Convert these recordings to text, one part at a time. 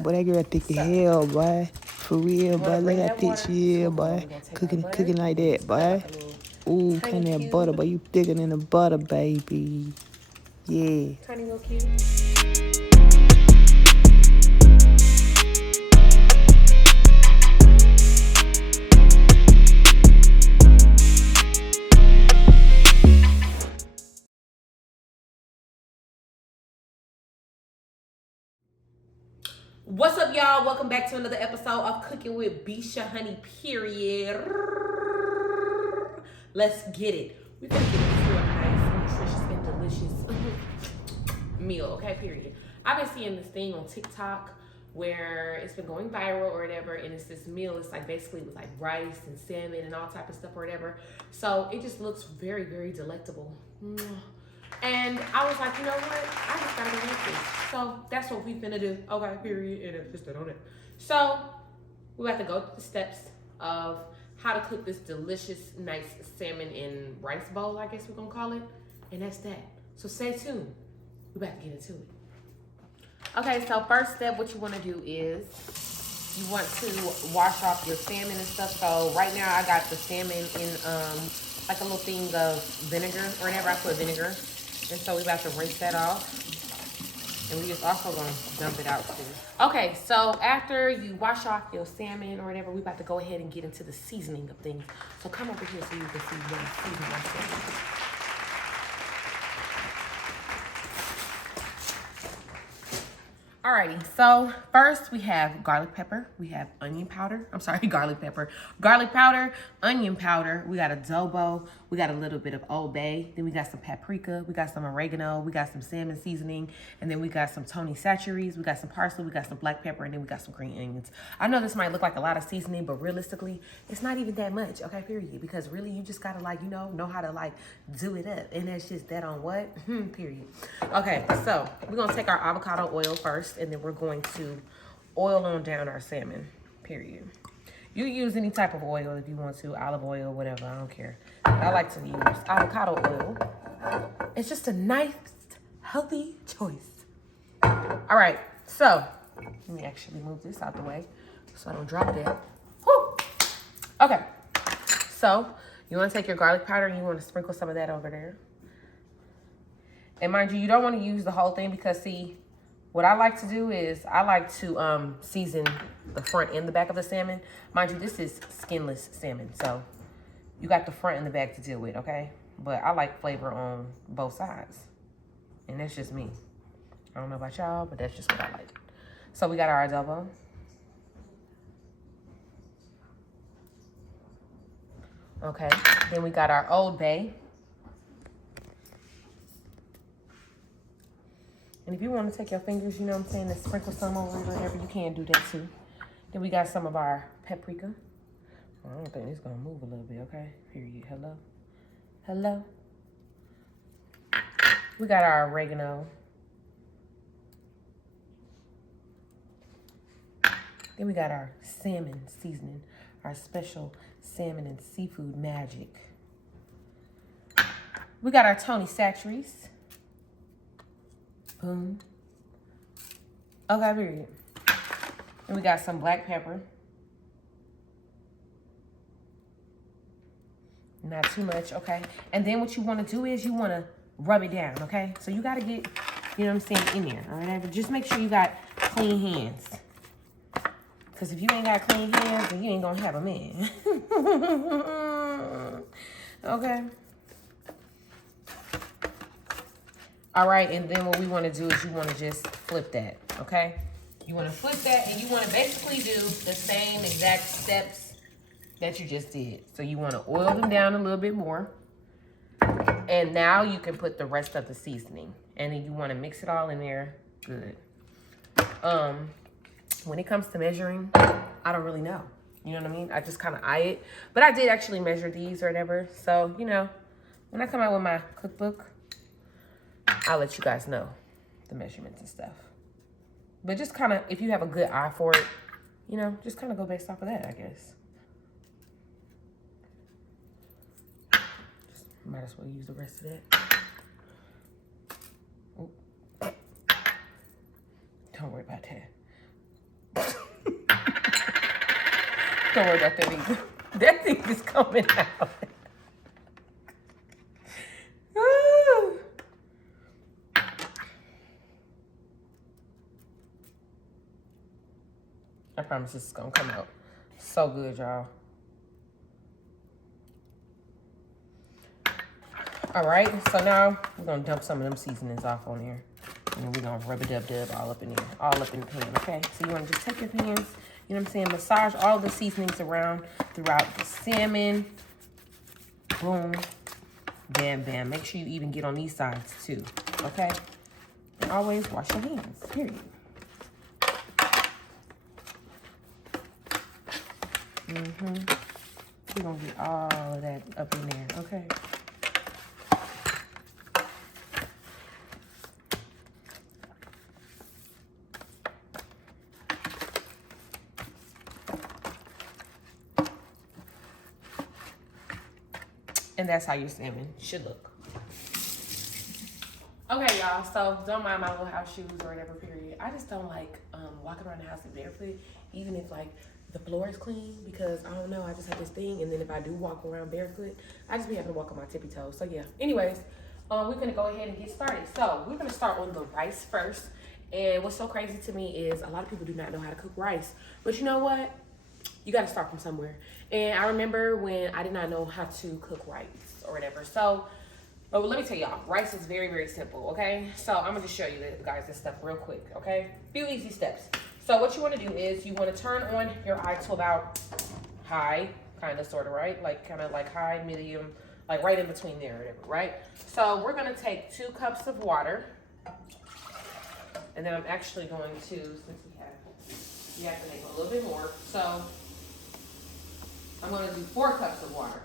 Boy, that girl thick as hell, boy. For real, boy. Look how thick she is, boy. Cooking like that, boy. Ooh, clean that butter, boy. You thicker than the butter, baby. Yeah. Tiny little cube. What's up, y'all? Welcome back to another episode of Cooking with Beisha, honey, period. Let's get it. We're gonna get into a nice, nutritious, and delicious meal, okay, period. I've been seeing this thing on TikTok where it's been going viral or whatever, and it's this meal. It's like basically with like rice and salmon and all type of stuff or whatever. So it just looks very, very delectable. And I was like, you know what? I just gotta go make this. So that's what we finna do. Okay, period. And it's just on it. So we have to go through the steps of how to cook this delicious, nice salmon and rice bowl, I guess we're gonna call it. And that's that. So stay tuned. We're about to get into it. Okay, so first step, what you wanna do is you want to wash off your salmon and stuff. So right now I got the salmon in like a little thing of vinegar or whatever. I put vinegar. And so we about to rinse that off. And we just also gonna dump it out too. Okay, so after you wash off your salmon or whatever, we about to go ahead and get into the seasoning of things. So come over here so you can see what I'm seasoning my salmon. Alrighty, so first we have garlic pepper, we have onion powder. I'm sorry, garlic pepper. Garlic powder, onion powder, we got adobo, we got a little bit of Old Bay, then we got some paprika, we got some oregano, we got some salmon seasoning, and then we got some Tony Chachere's, we got some parsley, we got some black pepper, and then we got some green onions. I know this might look like a lot of seasoning, but realistically, it's not even that much, okay, period, because really you just gotta like, know how to like do it up, and that's just that on what? Period. Okay, so we're gonna take our avocado oil first, and then we're going to oil on down our salmon, period. You use any type of oil if you want to, olive oil, whatever, I don't care. I like to use avocado oil. It's just a nice, healthy choice. All right, so let me actually move this out the way so I don't drop that. Whew. Okay, so you want to take your garlic powder and you want to sprinkle some of that over there. And mind you, you don't want to use the whole thing because see, what I like to do is I like to season the front and the back of the salmon. Mind you, this is skinless salmon, so you got the front and the back to deal with, okay? But I like flavor on both sides, and that's just me. I don't know about y'all, but that's just what I like. So we got our adobo. Okay, then we got our Old Bay. And if you want to take your fingers, you know what I'm saying, and sprinkle some over or whatever, you can do that too. Then we got some of our paprika. I don't think it's going to move a little bit, okay? Period. Hello? Hello? We got our oregano. Then we got our salmon seasoning, our special salmon and seafood magic. We got our Tony Chachere's. Boom. Okay, period. And we got some black pepper. Not too much, okay? And then what you want to do is you want to rub it down, okay? So you got to get, you know what I'm saying, in there, all right? But just make sure you got clean hands. Because if you ain't got clean hands, then you ain't going to have a man. Okay? All right, and then what we want to do is you want to just flip that, okay? You want to flip that, and you want to basically do the same exact steps that you just did. So you want to oil them down a little bit more. And now you can put the rest of the seasoning. And then you want to mix it all in there. Good. When it comes to measuring, I don't really know. You know what I mean? I just kind of eye it. But I did actually measure these or whatever. So, you know, when I come out with my cookbook, I'll let you guys know the measurements and stuff. But just kind of, if you have a good eye for it, you know, just kind of go based off of that, I guess. Just might as well use the rest of that. Oh. Don't worry about that. Don't worry about that either. That thing is coming out. I promise this is gonna come out so good, y'all. All right, so now we're gonna dump some of them seasonings off on there. And then we're gonna rub a dub all up in there, all up in the pan, okay? So you wanna just take your hands, you know what I'm saying, massage all the seasonings around throughout the salmon. Boom, bam, bam. Make sure you even get on these sides too, okay? And always wash your hands, period. We're gonna get all of that up in there, okay? And that's how your salmon should look. Okay, y'all, so don't mind my little house shoes or whatever, period. I just don't like walking around the house in barefoot, even if like the floor is clean, because I don't know, I just have this thing, and then if I do walk around barefoot, I just be having to walk on my tippy toes. So yeah, anyways, we're gonna go ahead and get started. So we're gonna start on the rice first. And what's so crazy to me is a lot of people do not know how to cook rice. But you know what? You gotta start from somewhere. And I remember when I did not know how to cook rice or whatever. So, but let me tell y'all, rice is very, very simple, okay? So I'm gonna just show you guys this stuff real quick, okay? Few easy steps. So what you wanna do is you wanna turn on your eye to about high, kind of, sort of, right? Like kind of like high, medium, like right in between there or whatever, right? So we're gonna take 2 cups of water. And then I'm actually going to, since we have to make a little bit more. So I'm gonna do 4 cups of water.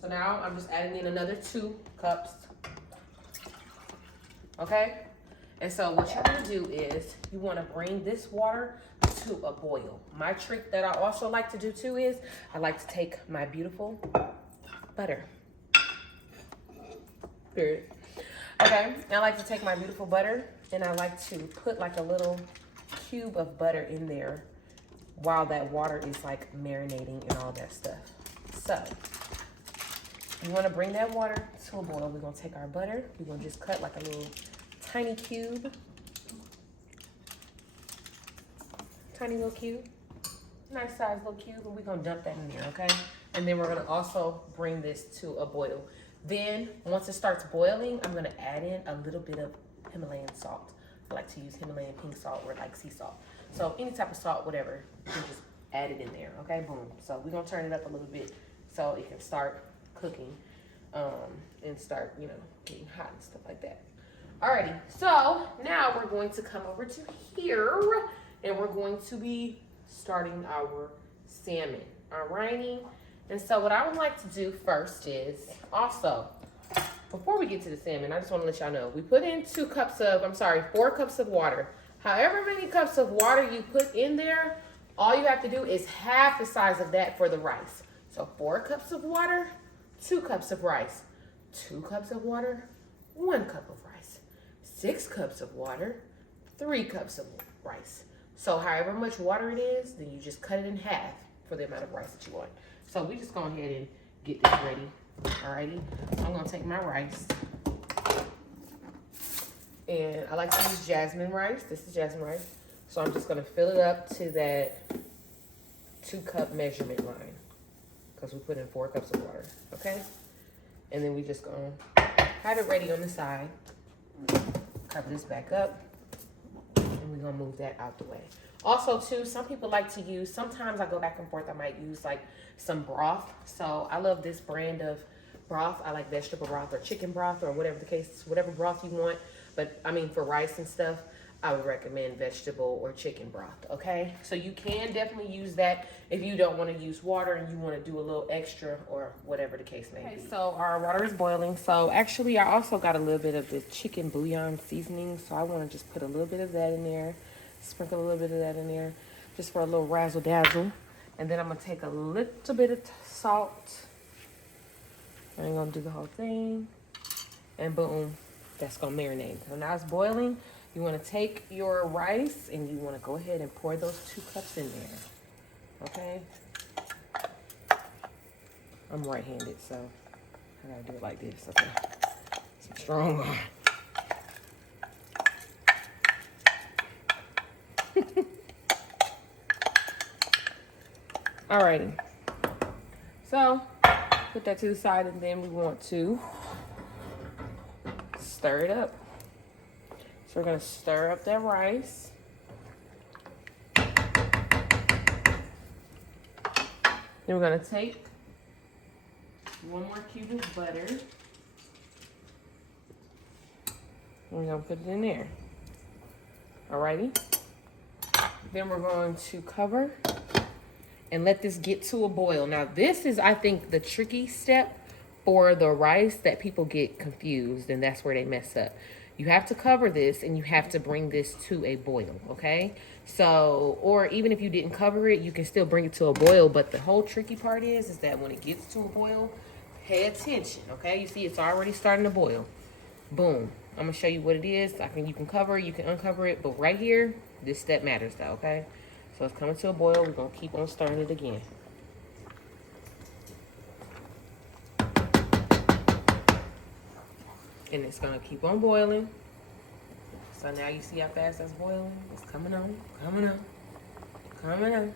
So now I'm just adding in another 2 cups. Okay? And so what you're gonna do is you wanna bring this water to a boil. My trick that I also like to do too is I like to take my beautiful butter. Period. Okay, I like to take my beautiful butter and I like to put like a little cube of butter in there while that water is like marinating and all that stuff. So you want to bring that water to a boil. We're going to take our butter. We're going to just cut like a little tiny cube. Tiny little cube. Nice size little cube. And we're going to dump that in there, okay? And then we're going to also bring this to a boil. Then once it starts boiling, I'm going to add in a little bit of Himalayan salt. I like to use Himalayan pink salt or like sea salt. So any type of salt, whatever, you just add it in there, okay? Boom. So we're going to turn it up a little bit so it can start cooking and start, you know, getting hot and stuff like that. Alrighty, so now we're going to come over to here and we're going to be starting our salmon, alrighty? And so what I would like to do first is also, before we get to the salmon, I just want to let y'all know, we put in 4 cups of water. However many cups of water you put in there, all you have to do is half the size of that for the rice. So 4 cups of water, 2 cups of rice, 2 cups of water, 1 cup of rice, 6 cups of water, 3 cups of rice. So however much water it is, then you just cut it in half for the amount of rice that you want. So we just go ahead and get this ready. Alrighty, I'm gonna take my rice. And I like to use jasmine rice. This is jasmine rice. So I'm just gonna fill it up to that 2 cup measurement line. Because we put in 4 cups of water, okay? And then we just gonna have it ready on the side. Cover this back up. And we're gonna move that out the way. Also too, some people like to use, sometimes I go back and forth, I might use like some broth. So I love this brand of broth. I like vegetable broth or chicken broth or whatever the case, whatever broth you want. But I mean, for rice and stuff, I would recommend vegetable or chicken broth, okay? So you can definitely use that if you don't want to use water and you want to do a little extra or whatever the case may be. So our water is boiling. So actually, I also got a little bit of this chicken bouillon seasoning. So I want to just put a little bit of that in there. Sprinkle a little bit of that in there just for a little razzle dazzle. And then I'm going to take a little bit of salt. I ain't going to do the whole thing. And boom, that's going to marinate. So now it's boiling. You want to take your rice and you want to go ahead and pour those 2 cups in there. Okay? I'm right-handed, so I gotta do it like this. Okay. Some strong arm. Alrighty. So put that to the side, and then we want to stir it up. So we're gonna stir up that rice. Then we're gonna take 1 more cube of butter. We're gonna put it in there. Alrighty. Then we're going to cover and let this get to a boil. Now this is, I think, the tricky step for the rice that people get confused, and that's where they mess up. You have to cover this and you have to bring this to a boil, okay? So, or even if you didn't cover it, you can still bring it to a boil, but the whole tricky part is that when it gets to a boil, pay attention, okay? You see it's already starting to boil. Boom. I'm gonna show you what it is. You can cover it, you can uncover it, but right here, this step matters though, okay? So it's coming to a boil. We're gonna keep on stirring it again. And it's gonna keep on boiling. So now you see how fast that's boiling? It's coming on, coming on, coming on.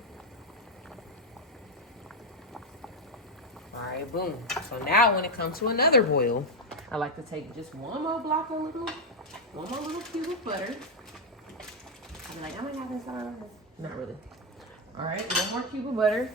All right, boom. So now when it comes to another boil, I like to take just one more little cube of butter. I'm like, oh my God, that's not. Not really. All right, 1 more cube of butter.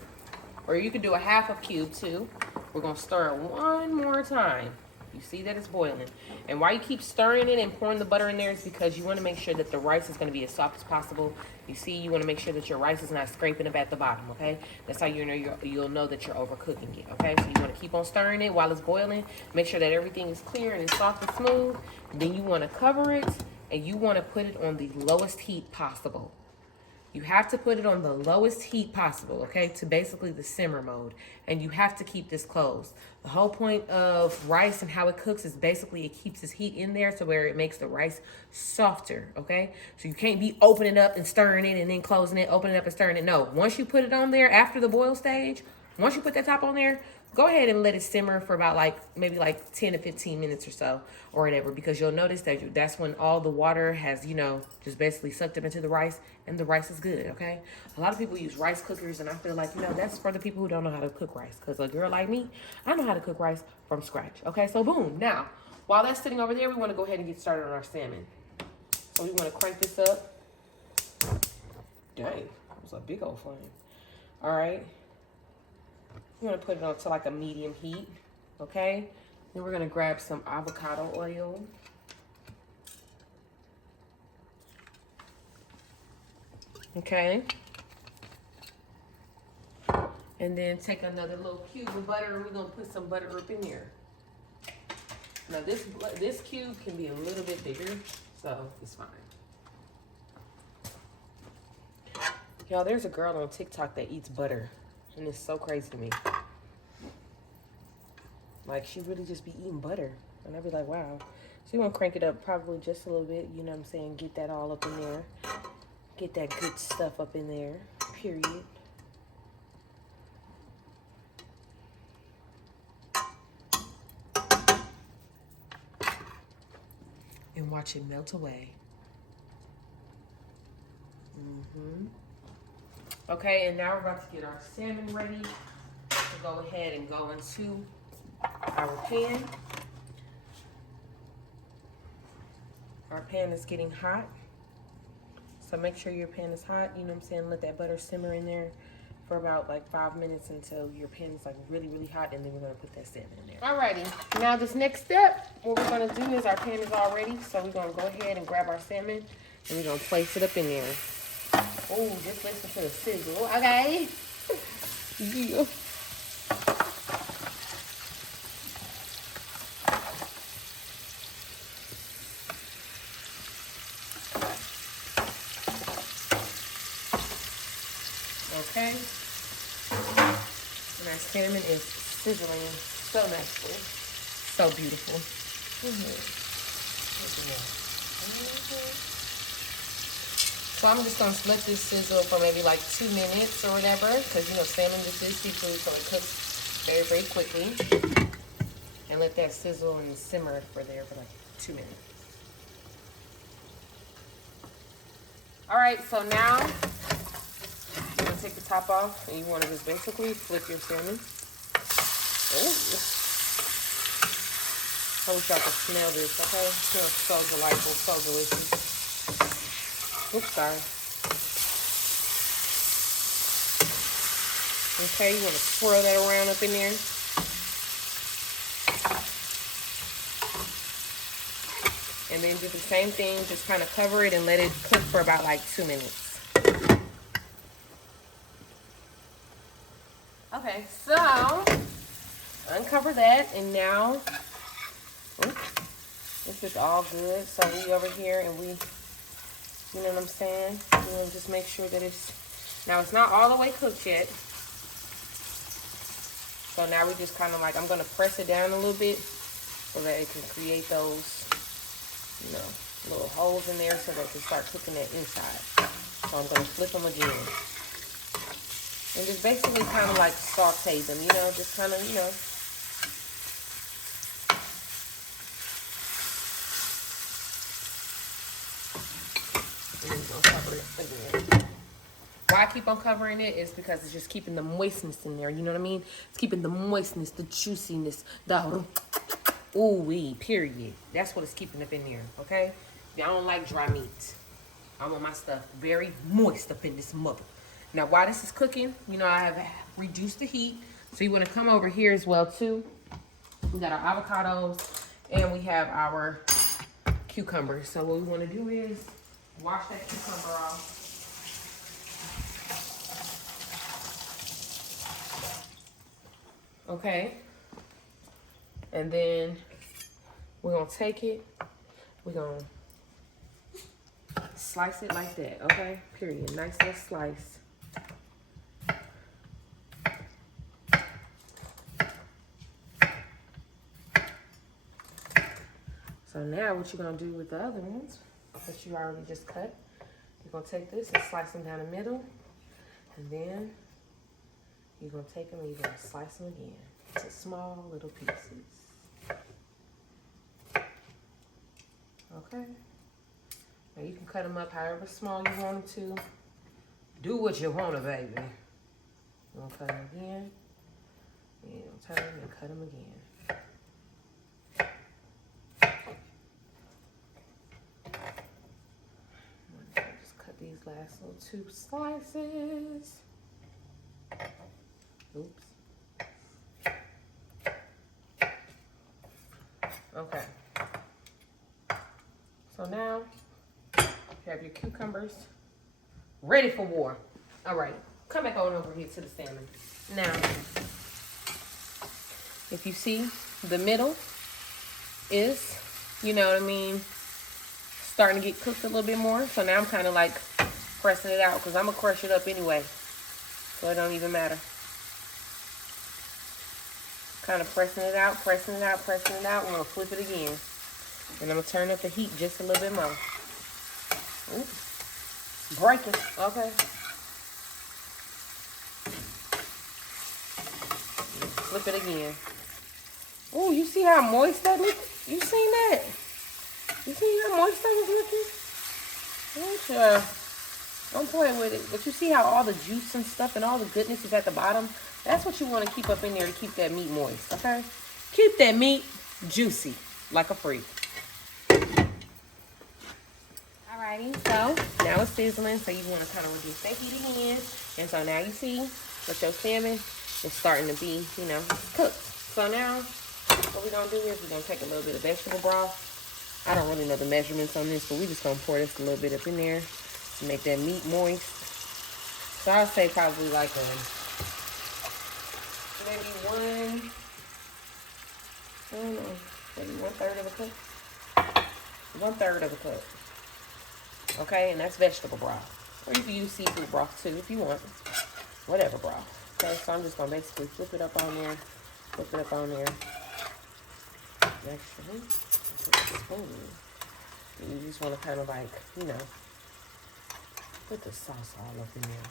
Or you could do a half a cube too. We're gonna stir it 1 more time. You see that it's boiling. And why you keep stirring it and pouring the butter in there is because you want to make sure that the rice is going to be as soft as possible. You see, you want to make sure that your rice is not scraping up at the bottom, okay? That's how you know you'll know that you're overcooking it, okay? So you want to keep on stirring it while it's boiling. Make sure that everything is clear and it's soft and smooth. Then you want to cover it and you want to put it on the lowest heat possible. You have to put it on the lowest heat possible, okay, to basically the simmer mode. And you have to keep this closed. The whole point of rice and how it cooks is basically it keeps this heat in there to where it makes the rice softer, okay? So you can't be opening up and stirring it and then closing it, opening up and stirring it. No, once you put it on there after the boil stage, once you put that top on there, go ahead and let it simmer for about maybe 10 to 15 minutes or so or whatever, because you'll notice that that's when all the water has, just basically sucked up into the rice and the rice is good, okay? A lot of people use rice cookers, and I feel like, that's for the people who don't know how to cook rice, because a girl like me, I know how to cook rice from scratch, okay? So boom. Now, while that's sitting over there, we want to go ahead and get started on our salmon. So we want to crank this up. Dang, that was a big old flame. All right. We're going to put it on to a medium heat, okay? Then we're going to grab some avocado oil. Okay. And then take another little cube of butter, and we're going to put some butter up in there. Now this cube can be a little bit bigger, so it's fine. Y'all, there's a girl on TikTok that eats butter, and it's so crazy to me. She really just be eating butter. And I'd be like, wow. So you want to crank it up probably just a little bit, you know what I'm saying? Get that all up in there. Get that good stuff up in there, period. And watch it melt away. Okay, and now we're about to get our salmon ready to go ahead and go into our pan. Our pan is getting hot. So make sure your pan is hot, you know what I'm saying? Let that butter simmer in there for about 5 minutes until your pan is really, really hot, and then we're gonna put that salmon in there. Alrighty, now this next step, what we're gonna do is our pan is all ready, so we're gonna go ahead and grab our salmon and we're gonna place it up in there. Oh, just listen to the sizzle, okay? Yeah. Okay, and our salmon is sizzling so nicely, so beautiful. So I'm just gonna let this sizzle for maybe 2 minutes or whatever, because salmon, this is seafood, so it cooks very, very quickly. And let that sizzle and simmer for like 2 minutes. All right, so now you're gonna take the top off and you wanna just basically flip your salmon. Oh, I wish y'all could smell this, okay? It smells so delightful, so delicious. Oops, sorry. Okay, you wanna swirl that around up in there. And then do the same thing, just kind of cover it and let it cook for about like 2 minutes. Okay, so uncover that, and now this is all good. So we over here and we, you know what I'm saying? We want to just make sure that it's not all the way cooked yet. So now we just kind of like, I'm going to press it down a little bit so that it can create those, you know, little holes in there so that it can start cooking that inside. So I'm going to flip them again. And just basically kind of like saute them, you know, just kind of, you know. And then you're going to cover it again. Why I keep on covering it is because it's just keeping the moistness in there, you know what I mean? It's keeping the moistness, the juiciness, the ooh-wee, period. That's what it's keeping up in there, okay? I don't like dry meat. I want my stuff very moist up in this mother. Now, while this is cooking, you know, I have reduced the heat. So you want to come over here as well, too. We got our avocados and we have our cucumbers. So what we want to do is wash that cucumber off. Okay. And then we're going to take it. We're going to slice it like that, okay? Period. Nice little slice. So now what you're going to do with the other ones that you already just cut, you're going to take this and slice them down the middle. And then you're going to take them and you're going to slice them again into small little pieces. Okay. Now you can cut them up however small you want them to. Do what you want to, baby. You're going to cut them again. And you're going to turn them and cut them again. Just cut these last little 2 slices. Oops. Okay. So now you have your cucumbers ready for war. All right, come back on over here to the salmon. Now, if you see, the middle is, you know what I mean, starting to get cooked a little bit more. So now I'm kind of like pressing it out because I'm going to crush it up anyway. So it don't even matter. Kind of pressing it out, pressing it out, pressing it out. We're going to flip it again. And I'm going to turn up the heat just a little bit more. Oops. Breaking. Okay. Flip it again. Oh, you see how moist that is? You seen that? You see how moist that was looking? Don't play with it. But you see how all the juice and stuff and all the goodness is at the bottom? That's what you want to keep up in there to keep that meat moist, okay? Keep that meat juicy, like a freak. Alrighty, so now it's sizzling, so you want to kind of reduce that heat again. And so now you see that your salmon is starting to be, you know, cooked. So now what we're going to do is we're going to take a little bit of vegetable broth. I don't really know the measurements on this, but we're just going to pour this a little bit up in there to make that meat moist. So I'll say probably like maybe maybe 1/3 of a cup. 1/3 of a cup. Okay, and that's vegetable broth. Or you can use seafood broth too if you want. Whatever broth. Okay, so I'm just going to basically flip it up on there. Flip it up on there. Actually, put a spoon. You just want to kind of like, you know, put the sauce all up in there.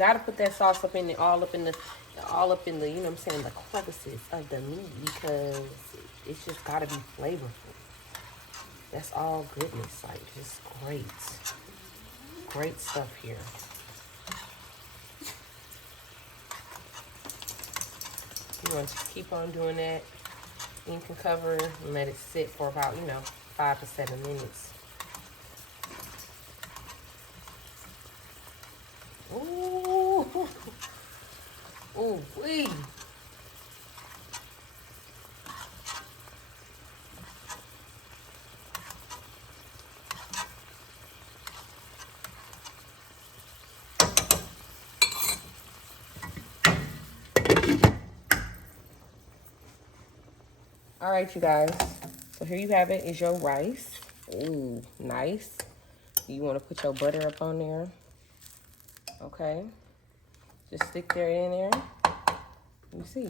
gotta put that sauce up in the, all up in the, you know what I'm saying, the crevices of the meat, because it's just gotta be flavorful. That's all goodness, like just great. Great stuff here. You want to just keep on doing that. You can cover and let it sit for about, you know, 5 to 7 minutes. Ooh. Ooh, wee. All right, you guys. So here you have it. Is your rice. Ooh, nice. You want to put your butter up on there. Okay. Just stick that in there. You see,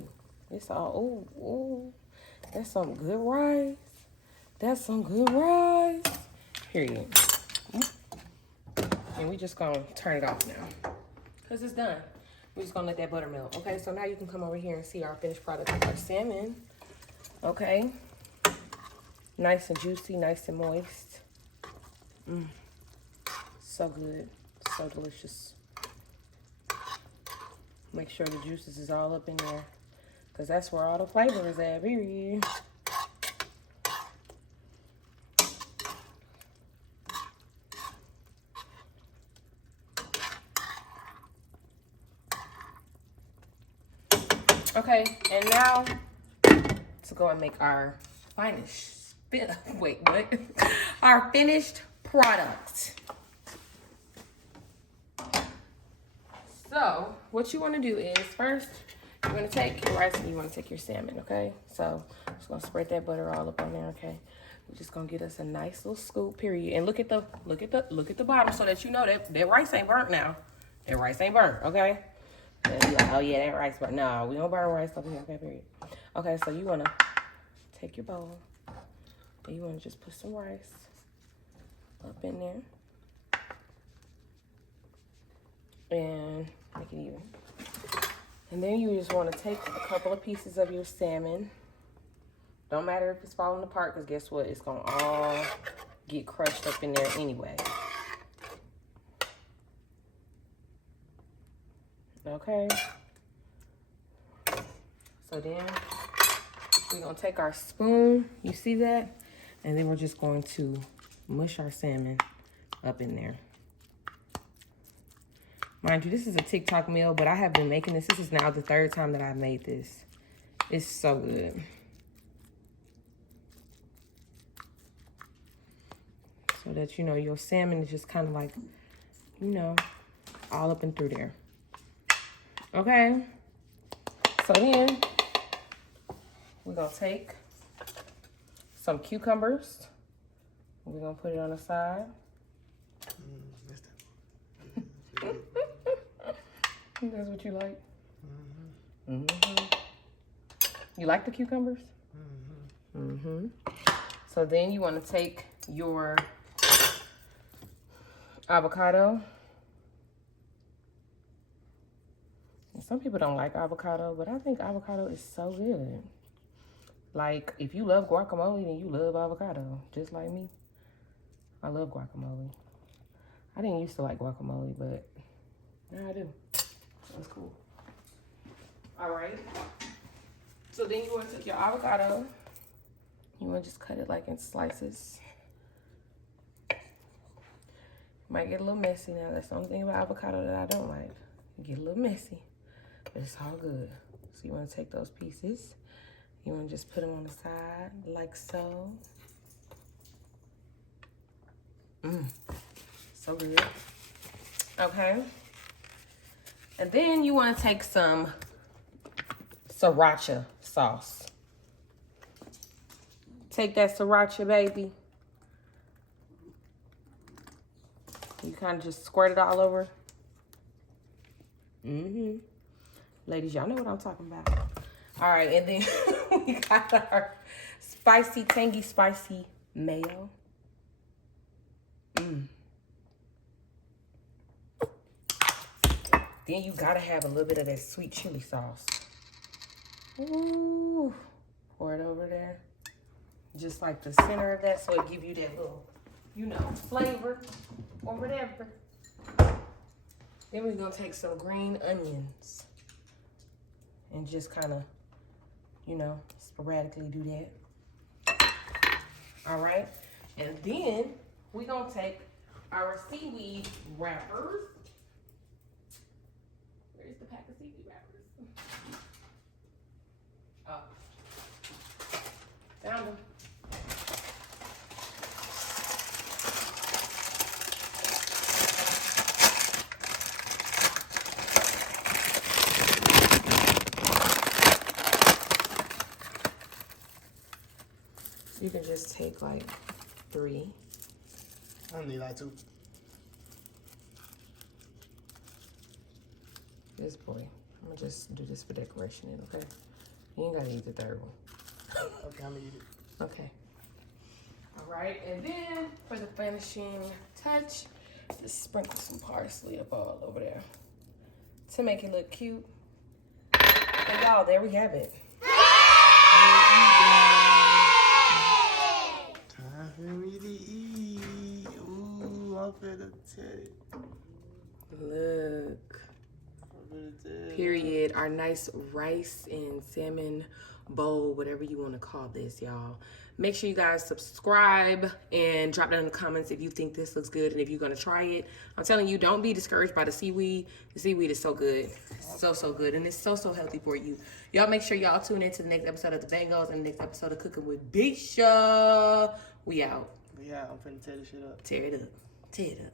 it's all, ooh, ooh. That's some good rice. That's some good rice. Period. And we just gonna turn it off now, because it's done. We're just gonna let that butter melt. Okay, so now you can come over here and see our finished product of our salmon. Okay. Nice and juicy, nice and moist. So good, so delicious. Make sure the juices is all up in there, because that's where all the flavor is at, period. Okay, and now to go and make our finished, wait, what? Our finished product. So, what you want to do is, first, you're going to take your rice and you want to take your salmon, okay? So, I'm just going to spread that butter all up on there, okay? We're just going to get us a nice little scoop, period. And look at the bottom, so that you know that rice ain't burnt now. That rice ain't burnt, okay? And you're like, oh yeah, that rice burnt. No, we don't burn rice up here, okay, period. Okay, so you want to take your bowl and you want to just put some rice up in there. And make it even. And then you just want to take a couple of pieces of your salmon. Don't matter if it's falling apart, because guess what? It's going to all get crushed up in there anyway. Okay. So then we're going to take our spoon. You see that? And then we're just going to mush our salmon up in there. Mind you, this is a TikTok meal, but I have been making this. This is now the 3rd time that I've made this. It's so good. So that, you know, your salmon is just kind of like, you know, all up and through there. Okay. So then we're going to take some cucumbers. We're going to put it on the side. That's what you like? You like the cucumbers? So then you want to take your avocado. And some people don't like avocado, but I think avocado is so good. Like, if you love guacamole, then you love avocado, just like me. I love guacamole. I didn't used to like guacamole, but now I do. That's cool. All right. So then you want to take your avocado. You want to just cut it like in slices. Might get a little messy now. That's the only thing about avocado that I don't like. It get a little messy, but it's all good. So you want to take those pieces. You want to just put them on the side like so. So good. Okay. And then you want to take some sriracha sauce. Take that sriracha, baby. You kind of just squirt it all over. Ladies, y'all know what I'm talking about. All right, and then we got our spicy, tangy, spicy mayo. Then you gotta have a little bit of that sweet chili sauce. Ooh, pour it over there. Just like the center of that, so it give you that little, you know, flavor or whatever. Then we're gonna take some green onions and just kind of, you know, sporadically do that. All right, and then we're gonna take our seaweed wrappers. Where's the pack of seaweed wrappers? Oh, found them. You can just take like 3. I don't need like 2. This boy, I'm gonna just do this for decoration, okay? You ain't gotta eat the 3rd one. Okay, I'm gonna eat it. Okay. All right, and then for the finishing touch, just sprinkle some parsley up all over there to make it look cute. And y'all, there we have it. Time for me to eat. Ooh, I'm finna take. Look. Period. Our nice rice and salmon bowl, whatever you want to call this, y'all. Make sure you guys subscribe and drop down in the comments if you think this looks good and if you're going to try it. I'm telling you, don't be discouraged by the seaweed. The seaweed is so good. So good. And it's so healthy for you. Y'all make sure y'all tune in to the next episode of The Bangos and the next episode of Cooking with Beisha. We out. Yeah, I'm finna tear this shit up. Tear it up. Tear it up.